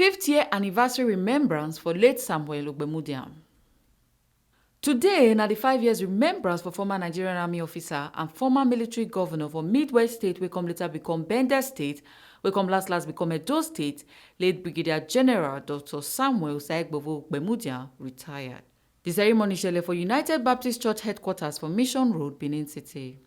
5th year anniversary remembrance for late Samuel Ogbemudia. Today, na the 5 years remembrance for former Nigerian Army officer and former military governor for Midwest State, wey come later become Bender State, wey come last become Edo State, late Brigadier General Dr. Samuel Ogbemudia retired. The ceremony shele for United Baptist Church headquarters for Mission Road, Benin City.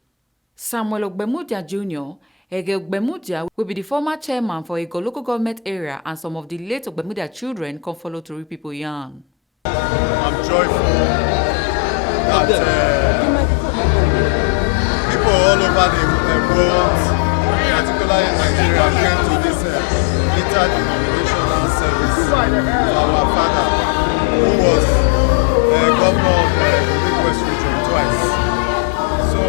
Samuel Ogbemudia Jr., Ege Ogbemudia, will be the former chairman for Ego local government area, and some of the late Ogbemudia children come follow to read people yarn. I'm joyful that people all over the world, particularly in Nigeria, came to this interdenominational service for our father, who was governor of the Midwest region twice. So,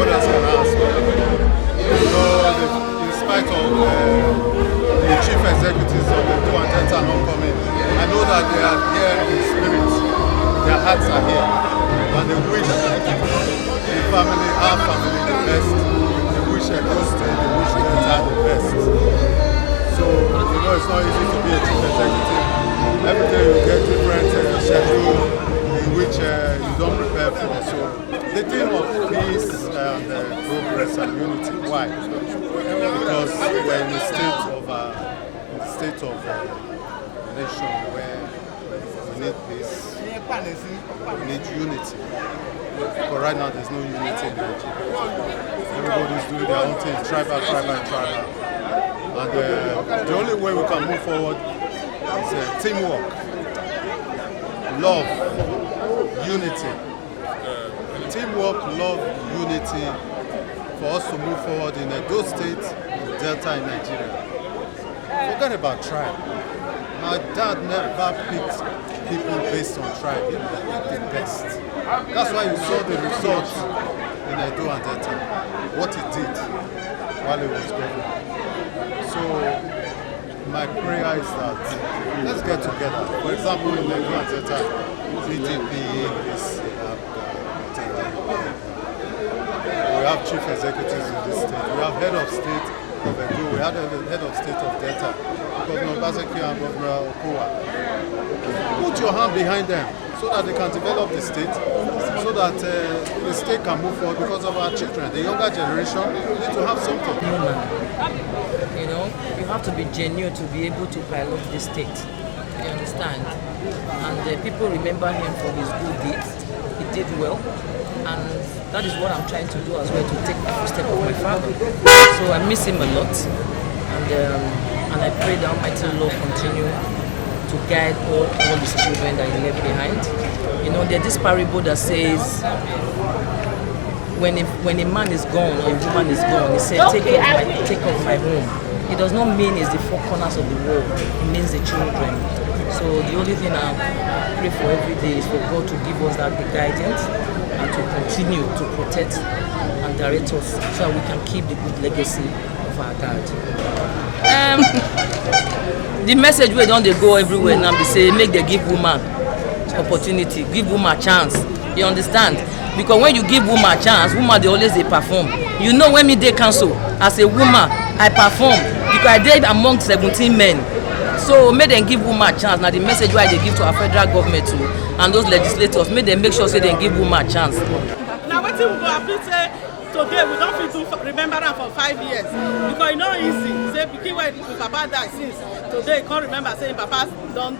what else can I ask? In spite of the chief executives of the two and Delta not coming, I know that they are here in spirit. Their hearts are here, and they wish the family, our family, the best. They wish Edo State, they wish Delta the best. So, it's not easy to be a chief executive. Every day you get different schedule in which you don't prepare for. So, the theme of peace and progress and unity. Why? Because we're in a state of nation where we need peace, we need unity. But right now there's no unity in Nigeria. Everybody's doing their own thing, tribal. And the only way we can move forward is teamwork, love, unity. Teamwork, love, unity for us to move forward in Edo State, in Delta, in Nigeria. Forget about tribe. My dad never picked people based on tribe. He picked the best. That's why you saw the results in Edo and Delta, what he did while he was governor. So my prayer is that let's get together. For example, in Edo and Delta, PDP is we have chief executives in this state. We have head of state of Edo. We have the head of state of Delta, Governor Baseki and Governor Okowa. Put your hand behind them so that they can develop the state, so that the state can move forward because of our children. The younger generation need to have something. You know, you have to be genuine to be able to pilot the state. You understand? And people remember him for his good deeds. He did well. And that is what I'm trying to do as well, to take the footstep of my father. So I miss him a lot, and I pray the Almighty Lord continue to guide all his children that he left behind. You know, there's this parable that says, when a man is gone or a woman is gone, he said, take off my home. It does not mean it's the four corners of the world. It means the children. So the only thing I pray for every day is for God to give us that guidance, and to continue to protect and direct us so that we can keep the good legacy of our dad. The message where don't they go everywhere now, they say make they give woman opportunity, give woman a chance. You understand? Because when you give woman a chance, woman they always they perform. You know, when me dey council as a woman, I perform because I did among 17 men. So make them give woman a chance. Now the message why they give to our federal government too, and those legislators, make them make sure say they give woman a chance. Now what we go happy say today we don't feel to remember them for 5 years because it's not easy. Say because when Papa died since today, you can't remember saying Papa done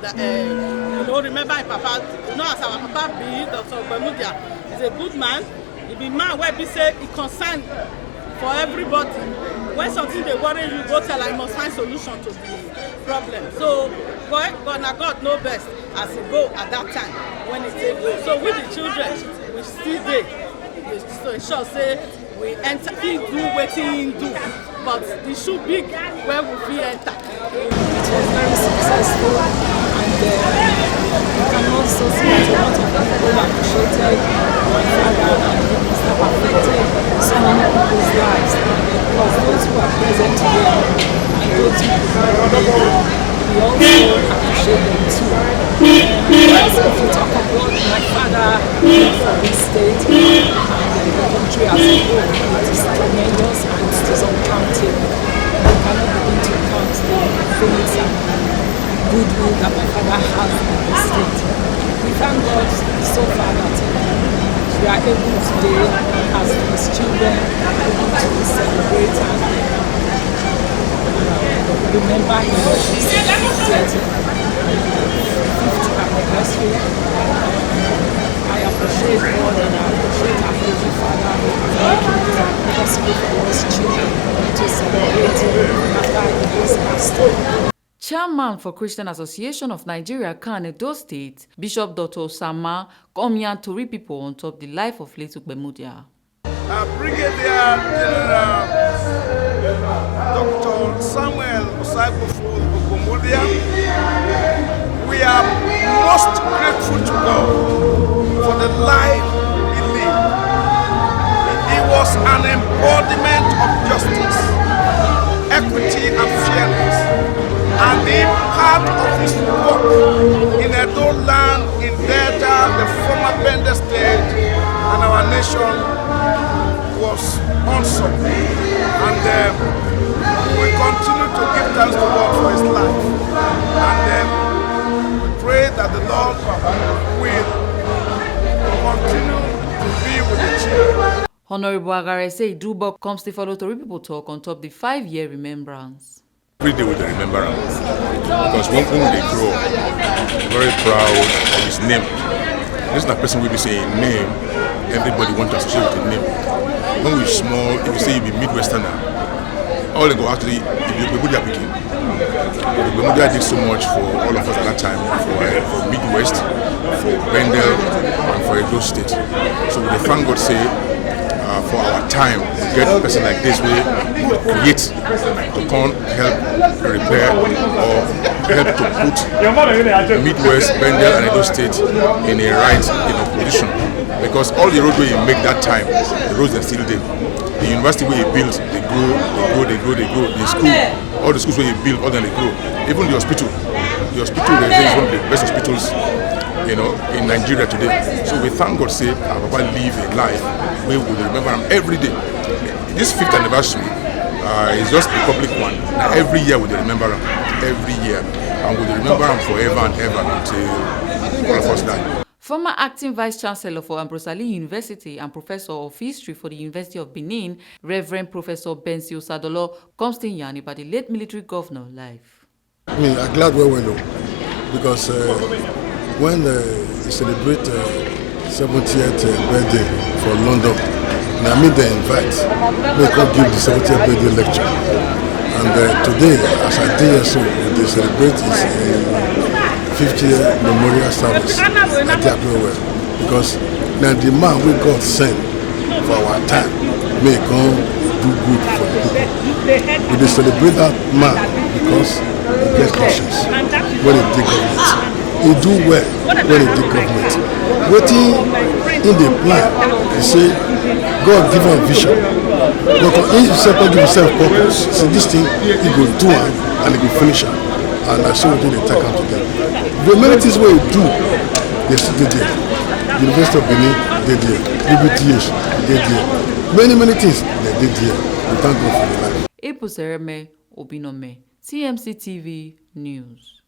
remember him Papa. You know, as our Papa be Dr. Ogbemudia, he's a good man. He be man where he say he concerned for everybody. When something they worry you, go tell I must find solution to the problem. So God know best as he go at that time when it go. So with the children, we still there. So it sure say we enter, he do wetin do, but the shoe big where we fit enter. It was very successful, and you can also see that a lot of people appreciated my father, and he must have affected so many people's lives. Because those who are present here and those who are already, we also appreciate them too. Because if you talk about my father for this state and the country as a whole, it is tremendous and it is uncountable. You cannot begin to count the things and goodwill that my father has in the state. We thank God so far that we are able today as his children to celebrate and remember his 50th anniversary. I appreciate God and I appreciate our Heavenly Father for possible for us children to celebrate after he has passed. Chairman for Christian Association of Nigeria, Kan Edo State, Bishop Dr. Sama, come here to read people on top the life of late Ogbemudia. Brigadier General Dr. Samuel Ogbemudia, we are most grateful to God for the life he lived. He was an embodiment of justice, equity, and fairness. And being part of his work in Edo land, in Delta, the former Bender state, and our nation was awesome. And we continue to give thanks to God for his life. And we pray that the Lord will continue to be with the children. Honorable Agare say Dubo comes to follow to people talk on top the 5-year remembrance. Every day we remember him because when they grow up, very proud of his name. This is not a person we be saying name, everybody wants to associate with the name. When we're small, if you say you be Midwesterner, all they go actually, if you Ogbemudia picking. Ogbemudia did so much for all of us at that time, for Midwest, for Bendel, and for Edo State. So we thank God say, for our time, to get a person like this, we create to come help repair or help to put Midwest, Bendel, and Edo State in a right position. Because all the roads where you make that time, the roads are still there. The university where you build, they grow. The school, all the schools where you build, all them they grow. Even the hospital is one of the best hospitals, in Nigeria today. So we thank God say our Papa live a life where we will remember him every day. This 5th anniversary is just a public one. Now every year we will remember him, every year. And we will remember him forever and ever until all of us die. Former acting vice-chancellor for Ambrose Ali University and professor of history for the University of Benin, Reverend Professor Bensi Osadolo, comes to Yanni by the late military governor live. I'm glad we know because when you celebrate 70th birthday for London, I made the invite, they come give the 70th birthday lecture. And today, as I did here, so they celebrate his 50th memorial service at the well. Because now the man we God sent for our time may come do good for the people. We celebrate that man because he gets conscience when he did government. He do well when he did government. Waiting in the plan, he say God give him vision. But he himself give himself purpose. See this thing, he go do it and he go finish it. And I saw what they take out to them. The many things we do, they still did there. University of Benin, they did there. UBTH, they did there. Many things they did there. We thank God for the life. Epo Sereme Obinome, TMC TV News.